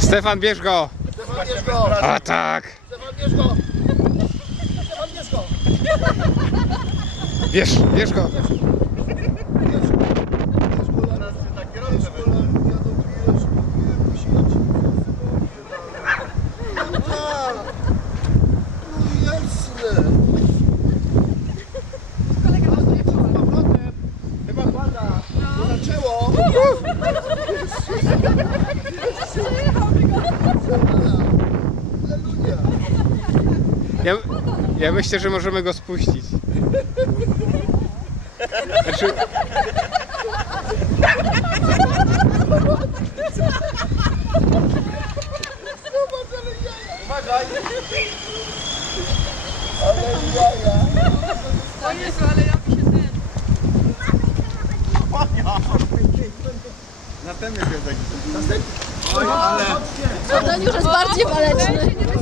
Stefan bierz go! Stefan bierz go! A tak! Stefan bierz go! Stefan bierz, bierz go! Bierz, go! Chyba Blada! Zaczęło! Ja, ja myślę, że możemy go spuścić. Znaczy... Uważaj! Na pewno jest taki. Następny. Ale... Ten już jest bardziej waleczny.